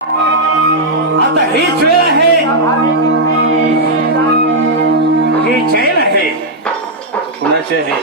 आता हीच वेळ आहे. ही चैन आहे. कुणाचे आहे?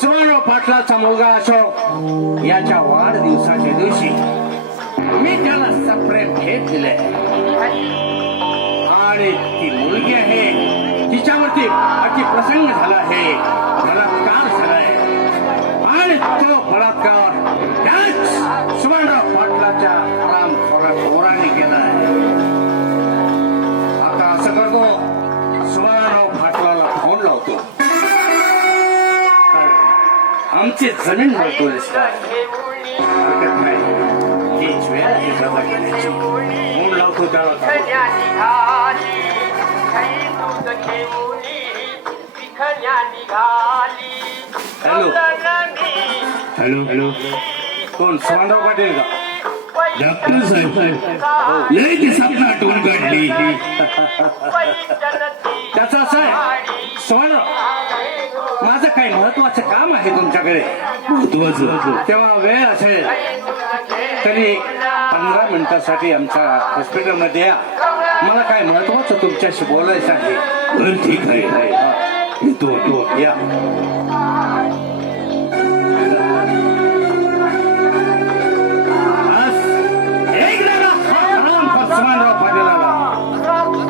सुवर्ण पाटलाचा मुलगा अशोक याच्या वाढदिवसाच्या दिवशी मी त्याला सप्रेम भेट दिले आणि ती मुलगी आहे तिच्यावरती अति प्रसंग झाला आहे बलात्कार झालाय आणि तो बलात्कार त्याच सुवर्णराव पाटलाच्या राम केला केलाय आता असं करतो सुवर्णराव पाटलाला फोन लावतो आमची जमीन मिळतोयस हरकत नाही वेळ आहे फोन लावतो त्याला विखण्या निघाली हॅलो. हॅलो. हॅलो. कोण? सुवर्णराव पाटील का? डॉक्टर साहेब. लय दिवसात आठवण काढली त्याचं असं आहे. सुवर्णराव माझं काही महत्वाचं काम आहे तुमच्याकडे. महत्वाचं तेव्हा वेळ असेल तरी पंधरा मिनिटासाठी आमच्या हॉस्पिटलमध्ये या. मला काय महत्वाचं तुमच्याशी बोलायचं आहे. ठीक आहे. Itu येतो ya.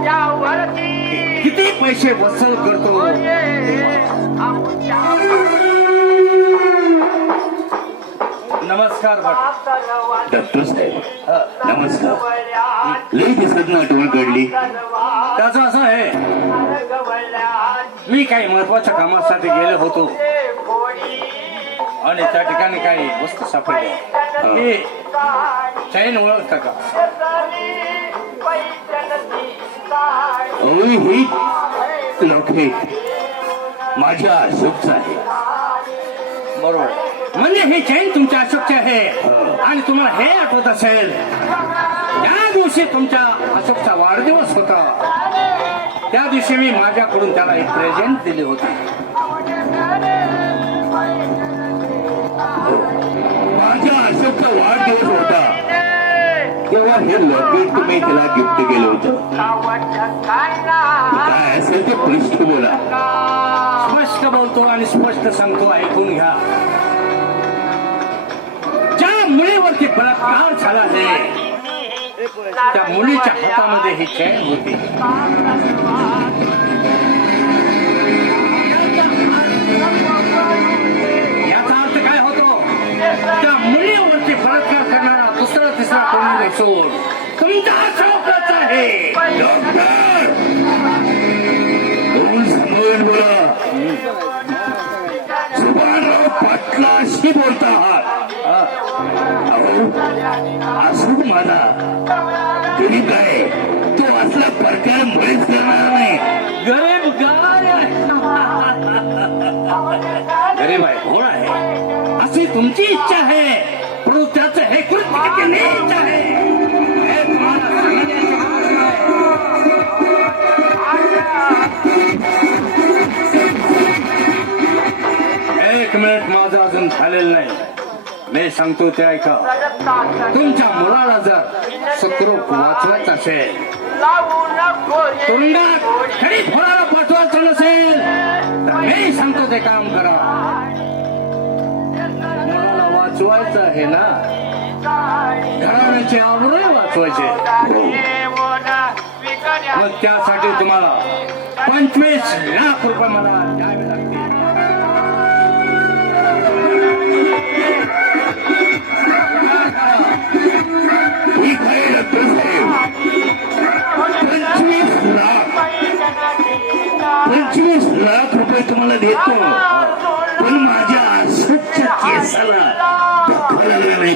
या किती पैसे वसूल करतो नमस्कार डॉक्टर साहेब नमस्कार नमस्कार दिसत ना आठवण काढली त्याचं असं आहे मी काही महत्त्वाच्या कामासाठी गेलो होतो. आणि त्या ठिकाणी काही वस्तू सापडल्या. हे. चैन ओळखता का? ही लॉकेट माझ्या अशोकचं आहे. बरोबर. म्हणजे ही चैन तुमच्या अशोकची आहे. आणि तुम्हाला हे आठवत असेल त्या दिवशी तुमच्या अशोकचा वाढदिवस होता. त्या दिवशी मी माझ्याकडून त्याला एक प्रेझेंट दिले होते. माझ्या अशोकचा वाढदिवस होता. तेव्हा हे लॉकेट तुम्ही त्याला गिफ्ट केलं होतं. काय असेल ते प्रश्न बोला. स्पष्ट बोलतो आणि स्पष्ट सांगतो ऐकून घ्या. ज्या मुलीवरती बलात्कार झाला आहे त्या मुलीच्या हातामध्ये ही चैन होती. याचा अर्थ काय होतो? त्या मुलीवरती बलात्कार करणारा दुसरा तिसरा कोणी नसून तुमचा अशोकच आहे. पाटलाशी बोलता आहात तुमची इच्छा आहे. परंतु त्याचं हे कृत्य किती नीच आहे. एक मिनिट माझं अजून झालेलं नाही. मी सांगतो ते ऐका. तुमच्या मुलाला जर सुखरूप वाचवायचं असेल तुरुंगात खरी फोडाला पाठवायचं नसेल तर मी सांगतो ते काम करा. वाचवायचं आहे ना? घराण्याचे आवरण वाचवायचे. मग त्यासाठी तुम्हाला पंचवीस लाख रुपये मला द्यावे लागतील. ठीक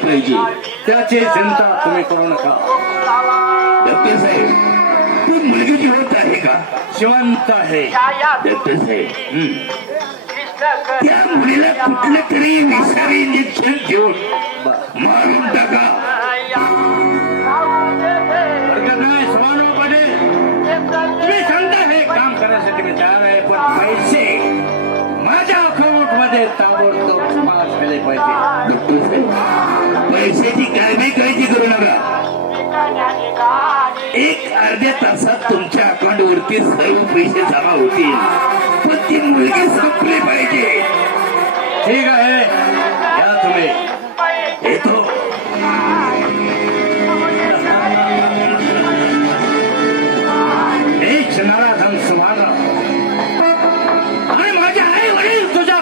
पाहिजे. त्याची चिंता तुम्ही करू नका. डॉक्टर साहेब ती मुलगी जिवंत आहे का? जिवंत आहे. डॉक्टर साहेब त्या मुलीला कुठलं तरी विषारी इंजेक्शन घेऊन मारून टाका. हरकत नाही सोनू तुम्ही सांगता हे काम करायसाठी मी तयार आहे पण पैसे माझ्या अकाउंटमध्ये ताबडतोब जमा झाले पाहिजे. पैशाची काय नाही काळजी करू नका एक अर्ध्या तासात तुमच्या अकाउंट वरती सर्व पैसे जमा होतील. पण ती मुलगी संपली पाहिजे. ठीक आहे. या तुम्ही. येतो. आणि माझे तुझ्या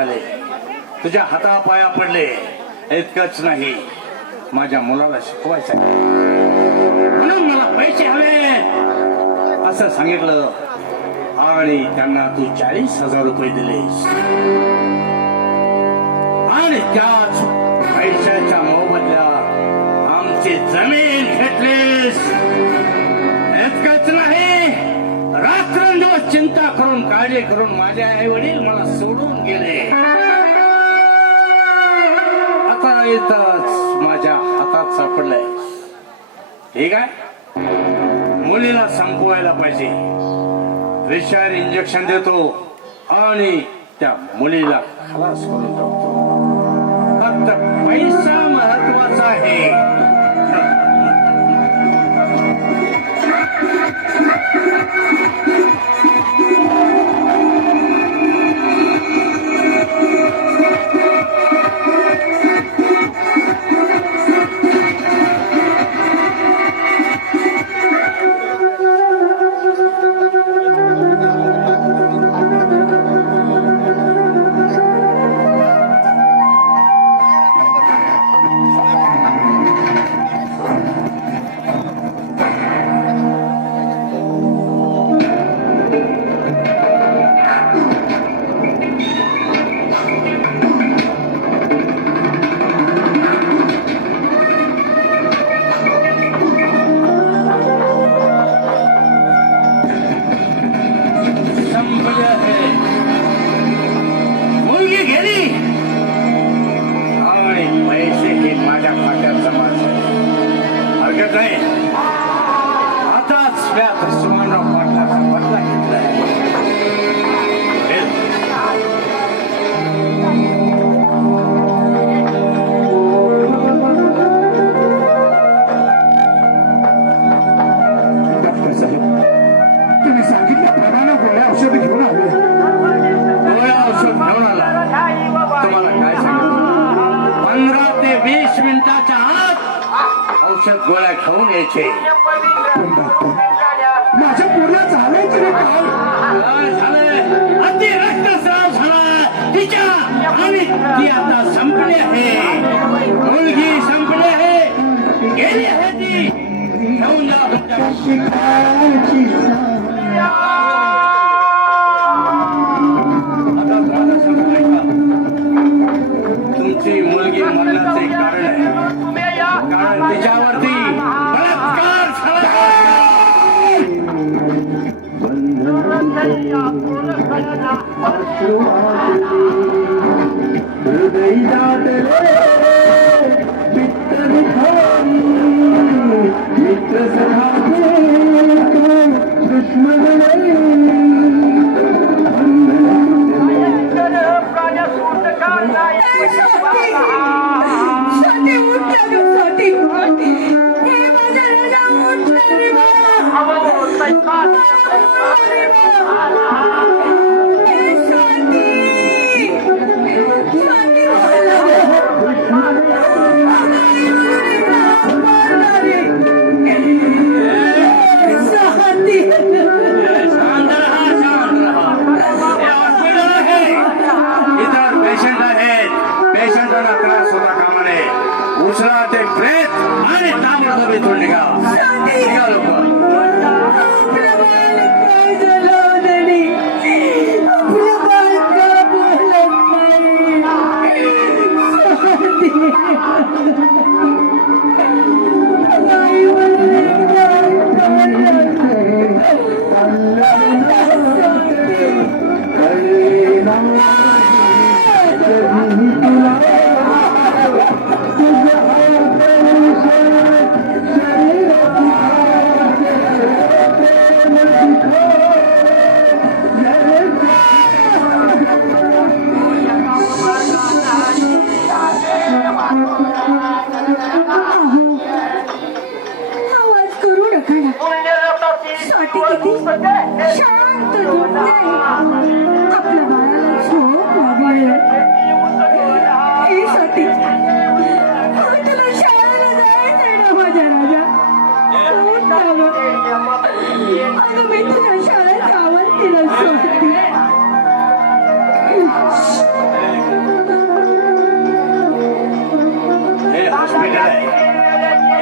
आले. तुझ्या हातापाया पडले. इतकंच नाही. माझ्या मुलाला शिकवायचं म्हणून मला पैसे हवे असं सांगितलं. आणि त्यांना तू चाळीस हजार रुपये दिलेस. आणि त्याच पैशाच्या मोबदल्यात आमची जमीन घेतलीस. इतकंच नाही. रात्रंदिवस चिंता करून काळजी करून माझे आई वडील मला सोडून गेले. येतच माझ्या हातात सापडलंय. ठीक आहे मुलीला संपवायला पाहिजे. विषार इंजेक्शन देतो आणि त्या मुलीला खलास करून टाकतो. खाऊन यायचे. माझ्या पोरीला झालंय तरी काय काय झालंय. अति रक्तस्राव झाला. तिच्या आणि ती आता संपली आहे. मुलगी संपली आहे. गेली आहे ती. घेऊन जा. तुमच्या Arthur.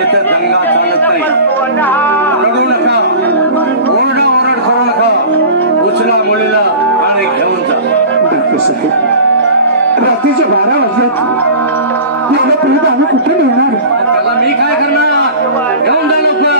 इथे दंगा चालत नाही रडू नका ओरड पोचला मुलीला आणि घेऊन जा. रात्रीचे बारा वाजल्यात. याला परत आम्ही कुठे मिळणार? त्याला मी काय करणार? घेऊन जा लवकर.